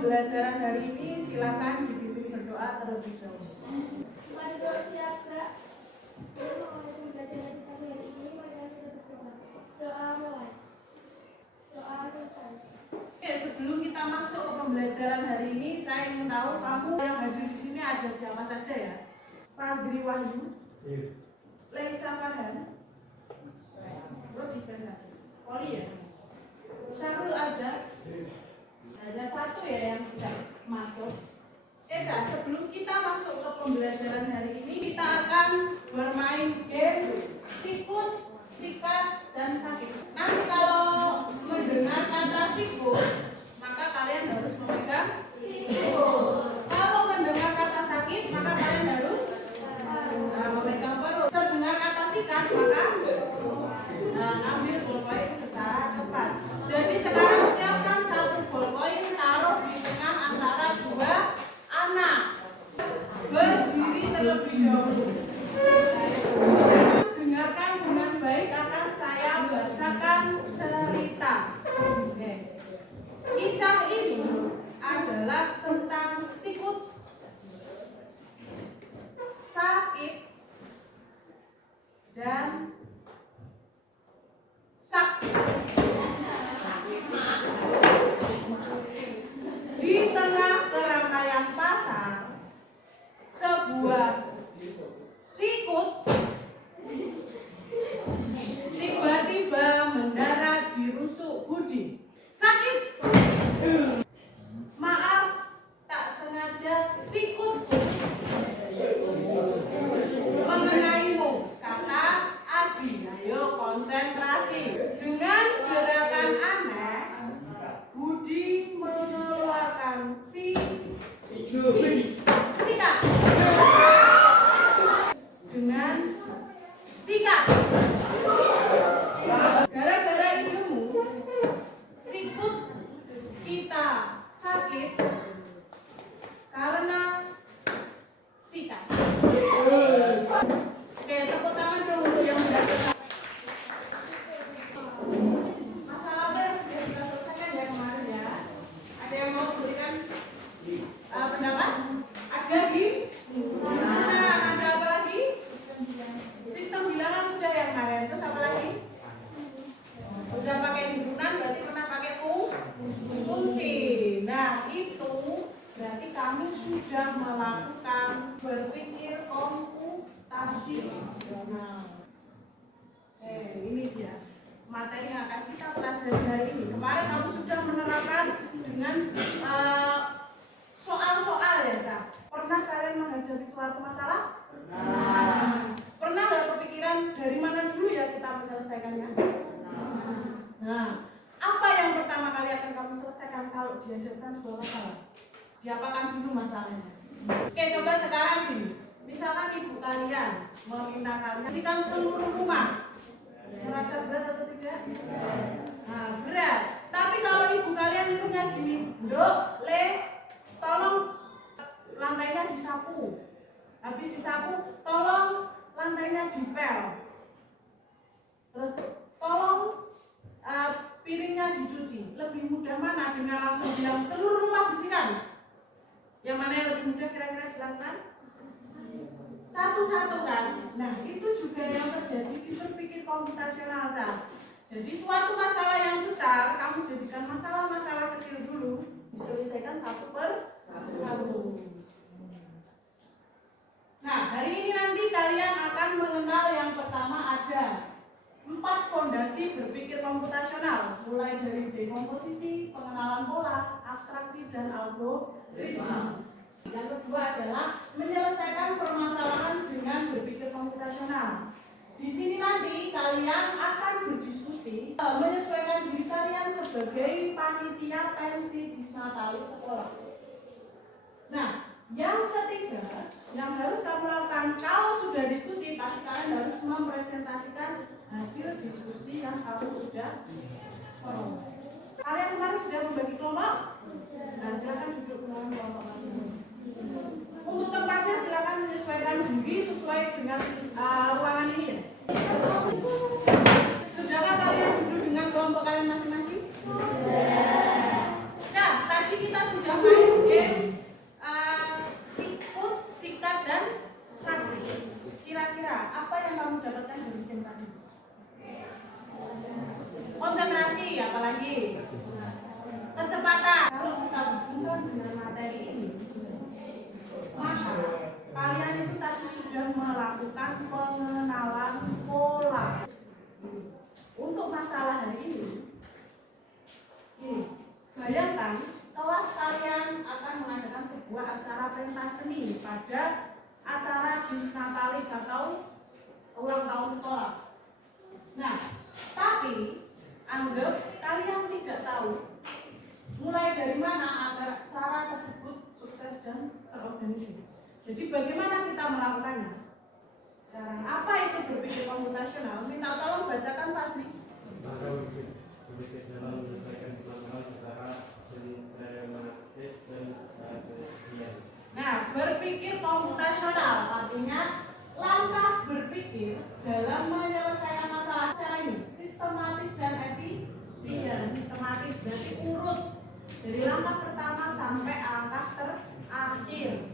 pembelajaran hari ini silakan dipimpin berdoa terlebih dahulu. Oke, sebelum kita masuk ke pembelajaran hari ini, saya ingin tahu kamu yang hadir di sini ada siapa saja ya? Fazri Wahyu, Leisa Farhan, dispensasi, Poli ya, Syahrul Azhar. Ada satu ya yang tidak masuk. Sebelum kita masuk ke pembelajaran hari ini, kita akan bermain game sikut, sikat, dan sakit. Nanti kalau mendengar kata sikut, maka kalian harus memegang sikut. Kalau mendengar kata sakit, maka kalian harus memegang perut. Terdengar kata sikat, maka ambil ballpoint secara cepat. Jadi sekarang siapkan satu ballpoint, taruh di tengah antara dua anak. Berdiri terlebih dahulu. Dengarkan dengan baik, akan saya bacakan cerita. Kisah ini adalah tentang sikut, sakit, dan di tengah keramaian pasar, sebuah sikut tiba-tiba mendarat di rusuk Budi. Sakit? Maaf, tak sengaja sikut mengenaimu, kata Adi. Ayo konsentrasi. Dengan gerakan aneh, Budi mengeluarkan sikat. Dengan sikat. Gara-gara idemu, sikut kita sakit karena sikat. Oke, tepuk tangan dong untuk yang sudah selesai. Masalah apa yang sudah kita selesaikan ya kemarin ya? Ada yang mau berikan pendapat? Ada di? Ada apa lagi? Sistem bilangan sudah ya kemarin. Terus apa lagi? Udah pakai himpunan, berarti pernah pakai fungsi. Nah, itu berarti kamu sudah melakukan berpikir komputasional. Ini dia materi yang akan kita pelajari hari ini. Kemarin kamu sudah menerapkan dengan soal-soal ya, Cak. Pernah kalian menghadapi suatu masalah? Pernah nggak kepikiran dari mana dulu ya kita menyelesaikannya? Nah, apa yang pertama kali akan kamu selesaikan kalau dihadapkan sebuah masalah? Diapakan dulu masalahnya? Oke, coba sekarang gini. Misalkan ibu kalian meminta kalian bersihkan seluruh rumah. Merasa berat atau tidak? Nah, berat. Tapi kalau ibu kalian nyuruhnya gini, Dok, Le, tolong lantainya disapu. Habis disapu, tolong lantainya dipel. Terus tolong piringnya dicuci. Lebih mudah mana dengan langsung bilang seluruh rumah bersihkan? Yang mana yang lebih mudah kira-kira dilakukan? Satu-satu kan? Nah, itu juga yang terjadi di berpikir komputasional, Cak. Jadi suatu masalah yang besar, kamu jadikan masalah-masalah kecil dulu, diselesaikan satu per satu. Nah, hari ini nanti kalian akan mengenal yang pertama ada 4 fondasi berpikir komputasional, mulai dari dekomposisi, pengenalan pola, abstraksi, dan algoritma. Yang kedua adalah menyelesaikan permasalahan dengan berpikir komputasional. Di sini nanti kalian akan berdiskusi menyesuaikan diri kalian sebagai panitia pensi disnatalis sekolah. Nah, yang ketiga yang harus kamu lakukan kalau sudah diskusi, pasti kalian harus mempresentasikan hasil diskusi yang kamu sudah peroleh. Kalian kemarin sudah membagi kelompok? Nah, silakan duduk dalam kelompok masing-masing. Untuk tempatnya silakan menyesuaikan diri sesuai dengan ruangan ini ya. Sudahkah kalian duduk dengan kelompok kalian masing-masing? Sudah. Tadi kita sudah main lagi. Kecepatan. Kalau kita hubungkan dengan materi ini, maka kalian itu tadi sudah melakukan pengenalan pola. Untuk masalah hari ini, bayangkan kelas kalian akan mengadakan sebuah acara pentas seni pada acara Disnatalis atau ulang tahun sekolah. Nah, tapi anggap kalian tidak tahu mulai dari mana agar cara tersebut sukses dan terorganisir. Jadi bagaimana kita melakukannya? Sekarang, apa itu berpikir komputasional? Minta tolong bacakan pasti. Nah, berpikir komputasional artinya langkah berpikir dalam menyelesaikan masalah secara ini sistematis dan efisien. Sistematis berarti urut dari langkah pertama sampai langkah terakhir.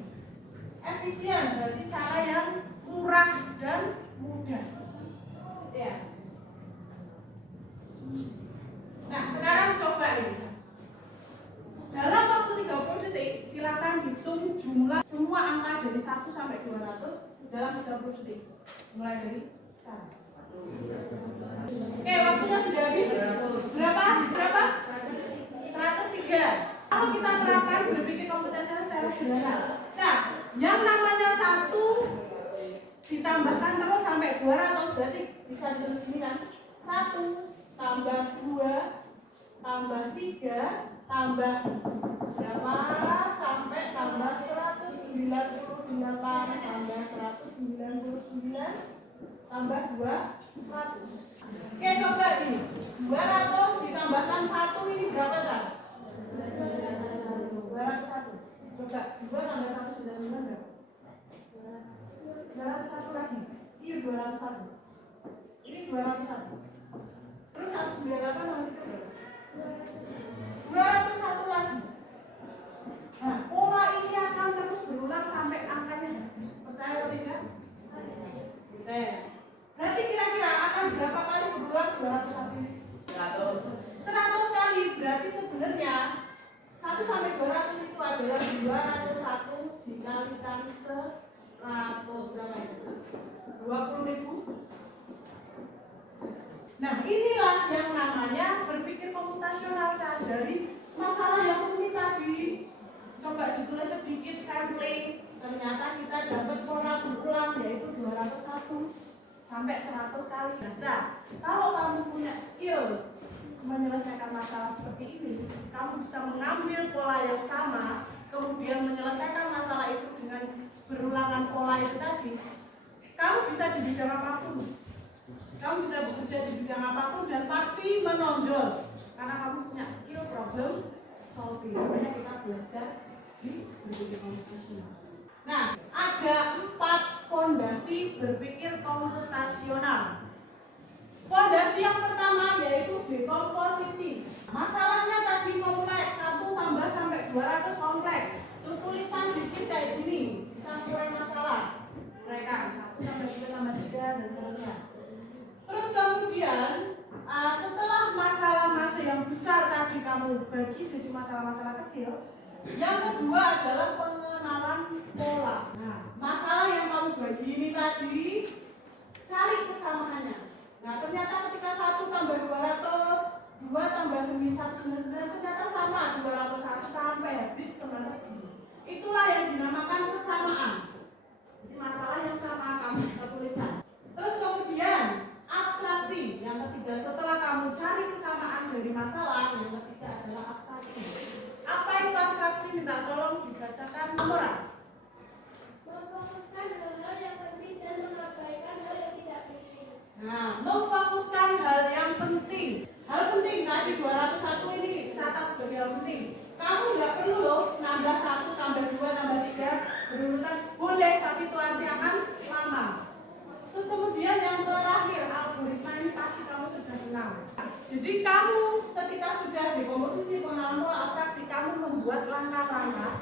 Efisien berarti cara yang murah dan mudah. Ya. Nah, sekarang coba ini. Dalam waktu 30 detik, silakan hitung jumlah semua angka dari 1 sampai 200 dalam 30 detik. Mulai dari sekarang. Oke, waktunya sudah habis. Berapa? 103. Kalau kita terapkan berpikir komputasional secara sederhana. Nah, yang namanya 1 ditambahkan terus sampai 200 berarti bisa ditulis ini kan? 1 tambah 2 tambah 3 tambah berapa sampai tambah 198 tambah 199 tambah 200. Oke, coba ini 200 ditambahkan 1 ini berapa, Cak? 201. Coba 2 tambah 1 sudah berapa? 201 lagi. Ini 201. Ini 201. Terus 198 tambah 3 berapa? 201 lagi. Nah, pola ini akan terus berulang sampai angkanya habis. Percaya atau tidak? Percaya. Berarti kira-kira akan berapa kali berulang 201 ini? 100 kali. Berarti sebenarnya 1 sampai 200 itu adalah 201 dikalikan 100 berapa itu? 20.000. Nah, inilah yang namanya berpikir komputasional, dari masalah yang rumit tadi. Coba ditulis sedikit sampling. Ternyata kita dapat pola berulang yaitu 201 sampai 100 kali baca. Kalau kamu punya skill menyelesaikan masalah seperti ini, kamu bisa mengambil pola yang sama, kemudian menyelesaikan masalah itu dengan berulangan pola itu tadi. Kamu bisa di bidang apapun. Kamu bisa bekerja di bidang apapun dan pasti menonjol karena kamu punya skill problem solving. Makanya kita belajar di berpikir komputasional. Nah, ada 4 fondasi berpikir komputasional. Fondasi yang pertama yaitu dekomposisi. Masalahnya tadi kompleks, 1 tambah sampai 200 kompleks. Tulisan dikit kayak gini, bisa kurang masalah. Mereka 1 tambah 2 tambah 3 dan seterusnya. Terus kemudian setelah masalah-masalah yang besar tadi kamu bagi jadi masalah-masalah kecil, yang kedua adalah pengenalan pola. Nah, masalah yang kamu bagi ini tadi, cari kesamaannya. Nah, ternyata ketika 1 tambah 200, 2 tambah 199 ternyata sama 201 sampai habis 900. Itulah yang dinamakan kesamaan. Jadi masalah yang sama kamu bisa tuliskan. Terus kemudian abstraksi. Yang ketiga, setelah kamu cari kesamaan dari masalah, yang ketiga adalah abstraksi. Apa itu abstraksi? Minta tolong dibacakan Amora. Memfokuskan hal-hal yang penting dan mengabaikan hal yang tidak penting. Nah, memfokuskan hal yang penting. Hal penting tadi 201 ini catat sebagai hal penting. Kamu nggak perlu loh nambah 1 tambah 2 tambah 3 berurutan. Boleh, tapi itu nanti akan lama. Terus kemudian yang terakhir, algoritma ini pasti kamu sudah kenal. Jadi kamu ketika sudah dekomposisi pengenalan pola abstraksi, kamu membuat langkah-langkah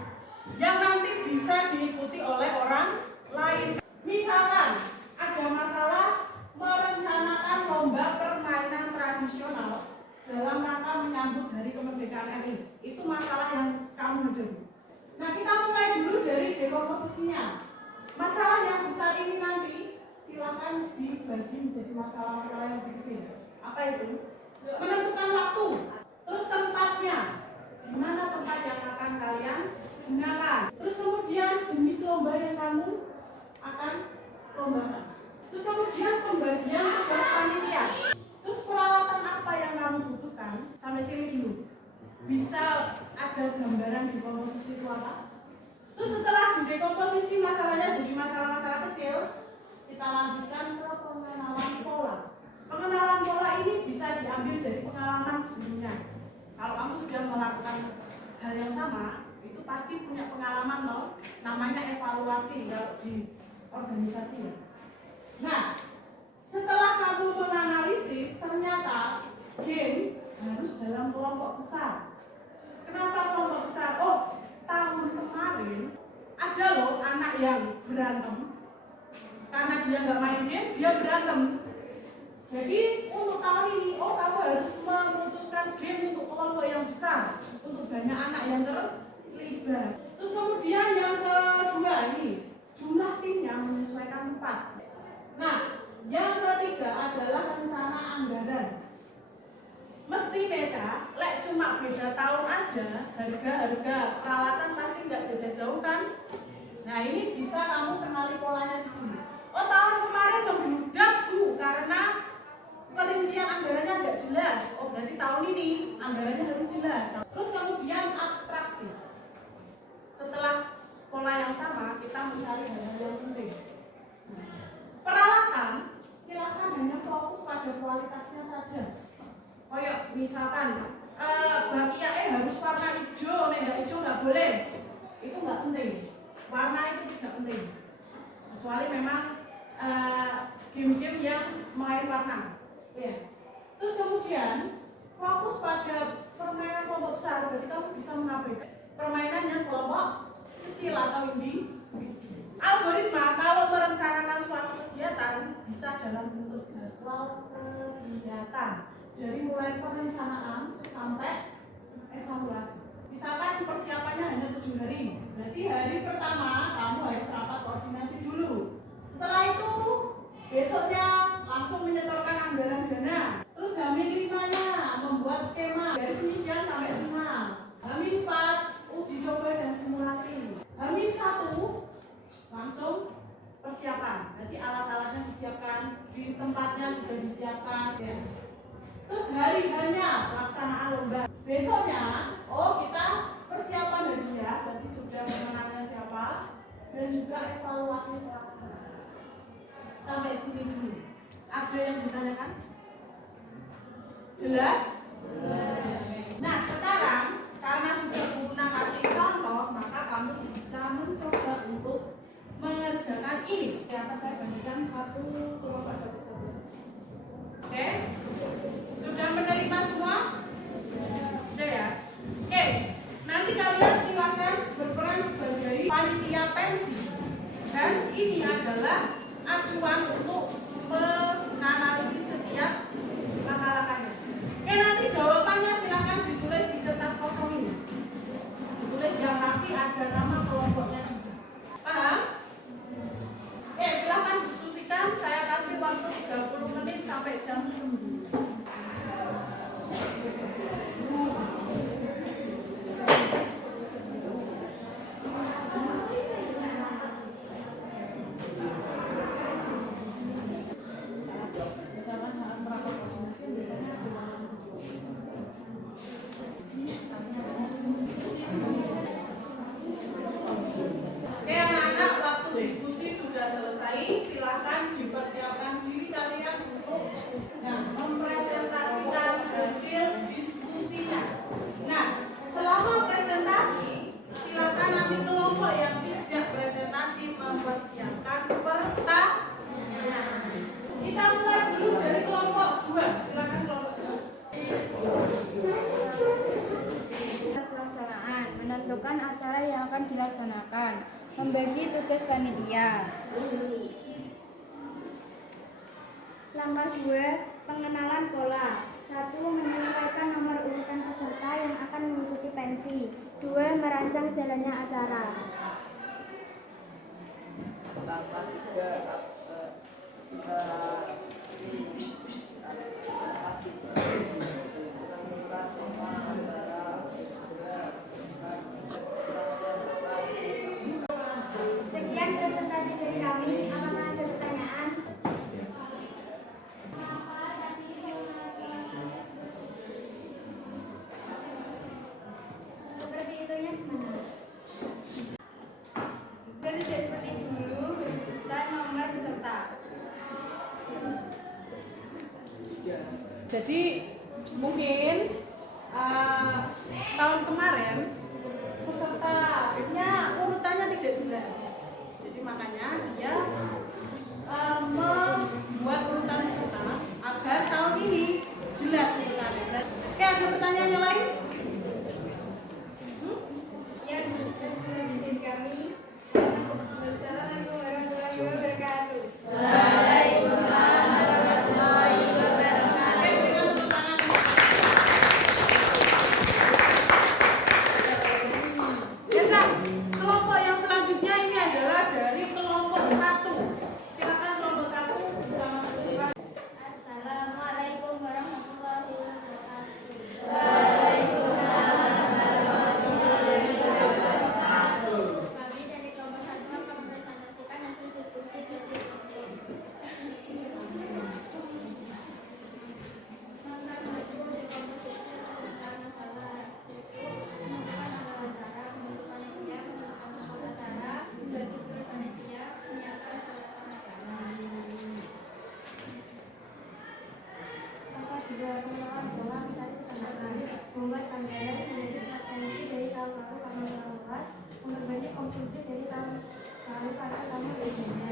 yang nanti bisa diikuti oleh orang lain. Misalkan ada masalah merencanakan lomba permainan tradisional dalam rangka menyambut Hari Kemerdekaan RI. Itu masalah yang kamu hadapi. Nah, kita mulai dulu dari dekomposisinya. Masalah yang besar ini nanti silakan dibagi menjadi masalah-masalah yang lebih kecil. Apa itu? Menentukan waktu, terus tempatnya, di mana tempat yang akan kalian gunakan, terus kemudian jenis lomba yang kamu akan lombakan, terus kemudian pembagian tugas panitia, terus peralatan apa yang kamu butuhkan. Sampai sini dulu. Bisa ada gambaran dekomposisi itu apa? Terus setelah didekomposisi masalahnya jadi masalah-masalah kecil, kita lanjutkan ke pengenalan pola. Pengenalan pola ini bisa diambil dari pengalaman sebelumnya. Kalau kamu sudah melakukan hal yang sama, itu pasti punya pengalaman loh. Namanya evaluasi kalau di organisasi. Nah, setelah kamu menganalisis, ternyata game harus dalam kelompok besar. Kenapa kelompok besar? Oh, tahun kemarin ada loh anak yang berantem karena dia nggak main game, dia berantem. Jadi untuk tahun ini, oh kamu harus memutuskan game untuk kelompok yang besar, untuk banyak anak yang terlibat. Terus kemudian yang kedua ini, jumlah timnya menyesuaikan tempat. Nah, yang ketiga adalah rencana anggaran. Mesti meja, lek cuma beda tahun aja, harga peralatan pasti nggak beda jauh kan? Nah ini bisa kamu kenali polanya di sini. Oh tahun kemarin membludak Bu karena perincian anggarannya nggak jelas. Oh berarti tahun ini anggarannya harus jelas. Terus kemudian abstraksi. Setelah pola yang sama kita mencari hal-hal yang penting. Peralatan silakan hanya fokus pada kualitasnya saja. Kayak misalkan bakia harus warna hijau, nggak hijau nggak boleh. Itu nggak penting. Warna itu tidak penting. Kecuali memang game-game yang main warna. Ya. Terus kemudian fokus pada permainan kelompok besar. Berarti kamu bisa mengabaikan permainan yang kelompok kecil atau individu. Algoritma kalau merencanakan suatu kegiatan bisa dalam bentuk jadwal kegiatan. Dari mulai perencanaan sampai evaluasi. Misalkan persiapannya hanya 7 hari. Berarti hari pertama kamu harus rapat koordinasi dulu. Setelah itu besoknya langsung menyetorkan anggaran dana. Terus H-5-nya membuat skema dari penyisian sampai 5. H-4 uji coba dan simulasi. H-1 langsung persiapan. Berarti alat-alatnya disiapkan, di tempatnya juga disiapkan ya. Terus hari-harinya pelaksanaan lomba. Besoknya, oh kita persiapan hadiah, berarti sudah pemenangnya siapa, dan juga evaluasi pelaksanaan. Sampai sini dulu. Ada yang ditanyakan? Jelas? Nah sekarang karena sudah Buna kasih contoh, maka kamu bisa mencoba untuk mengerjakan ini. Apa saya bagikan satu kelompok dapat 11. Oke? Sudah menerima semua? Sudah ya? Oke, nanti kalian silakan berperan sebagai panitia pensi. Dan ini adalah acuan untuk menganalisis setiap langkah-langkahnya. Oke, nanti jawabannya silakan ditulis di kertas kosong ini. Ditulis yang rapi, ada nama kelompoknya juga. Paham? Oke, silakan diskusikan. Saya kasih waktu 30 menit sampai jam 9. Menentukan acara yang akan dilaksanakan, membagi tugas panitia. Langkah 2, pengenalan pola. 1. Menyesuaikan nomor urutan peserta yang akan mengikuti pensi. 2. Merancang jalannya acara. Langkah 3. Sekian presentasi dari kami. Apakah ada pertanyaan? Seperti itunya gimana? Dan tidak seperti dulu berebutan nomor peserta. Jadi mungkin tahun kemarin pesertanya urutannya tidak jelas. Jadi makanya dia membuat urutan peserta agar tahun ini jelas urutannya. Oke, ada pertanyaan yang lain? Sekian presentasi dari kami. Wassalamualaikum warahmatullahi wabarakatuh. Ya, kelompok yang selanjutnya ini adalah dari kelompok 1. Silakan kelompok 1 bisa masuk. Assalamualaikum warahmatullahi wabarakatuh. Kami dari kelompok 1 akan mempresentasikan hasil diskusi titik membuat anggaran menjadi strategi dari tahun lalu kami luas, memperbaiki konstruksi dari tahun lalu karena kami berbeda.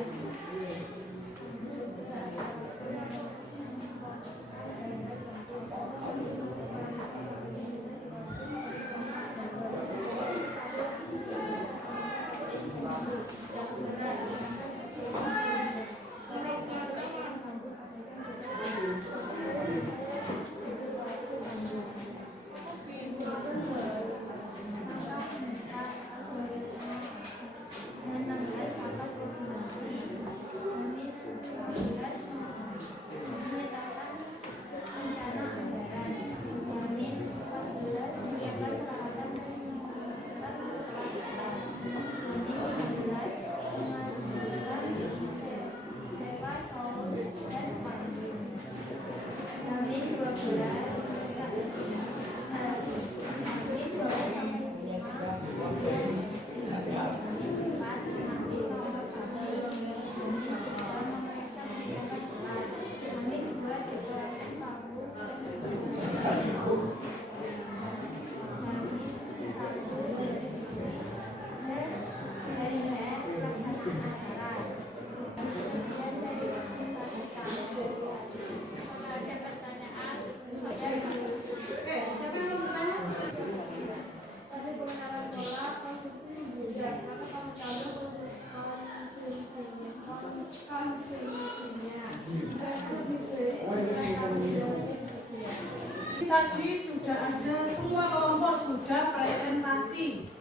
Tadi sudah ada, semua kelompok sudah presentasi.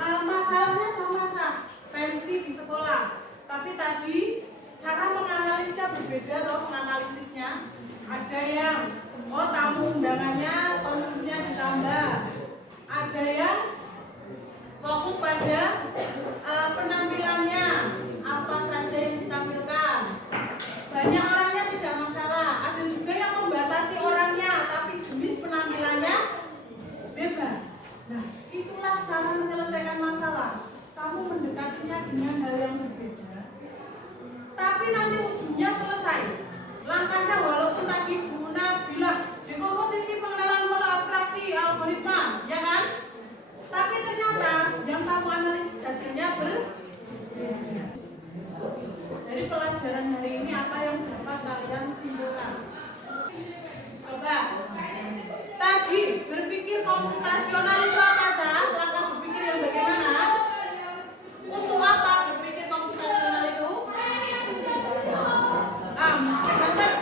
Masalahnya sama Cak, pensi di sekolah. Tapi tadi cara menganalisnya berbeda loh, menganalisisnya. Ada yang tamu undangannya konsumsinya ditambah. Ada yang fokus pada penampilannya, apa saja yang ditampilkan. Banyak orangnya tidak masalah. Ada juga yang membatasi orangnya, tapi jenis penampilannya bebas. Nah, itulah cara menyelesaikan masalah. Kamu mendekatinya dengan hal yang berbeda, tapi nanti ujungnya selesai. Langkahnya walaupun tadi Bu Una bilang dekomposisi pengenalan pola abstraksi algoritma, ya kan? Tapi ternyata yang kamu analisis hasilnya berbeda. Dari pelajaran hari ini apa yang dapat kalian simpulkan? Coba. Tadi berpikir komputasional itu apa, Cak? Langkah berpikir yang bagaimana? Untuk apa berpikir komputasional itu? Sebentar.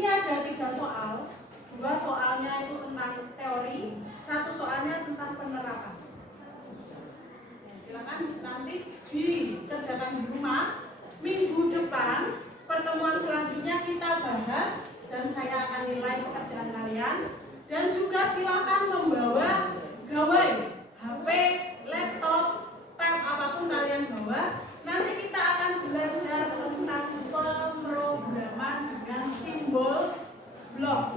Ini ada 3 soal, 2 soalnya itu tentang teori, 1 soalnya tentang penerapan. Ya, silakan nanti dikerjakan di rumah. Minggu depan pertemuan selanjutnya kita bahas dan saya akan nilai pekerjaan kalian. Dan juga silakan membawa gawai, HP, laptop, tab apapun kalian bawa. Nanti kita akan belajar tentang pemrograman dengan simbol blok.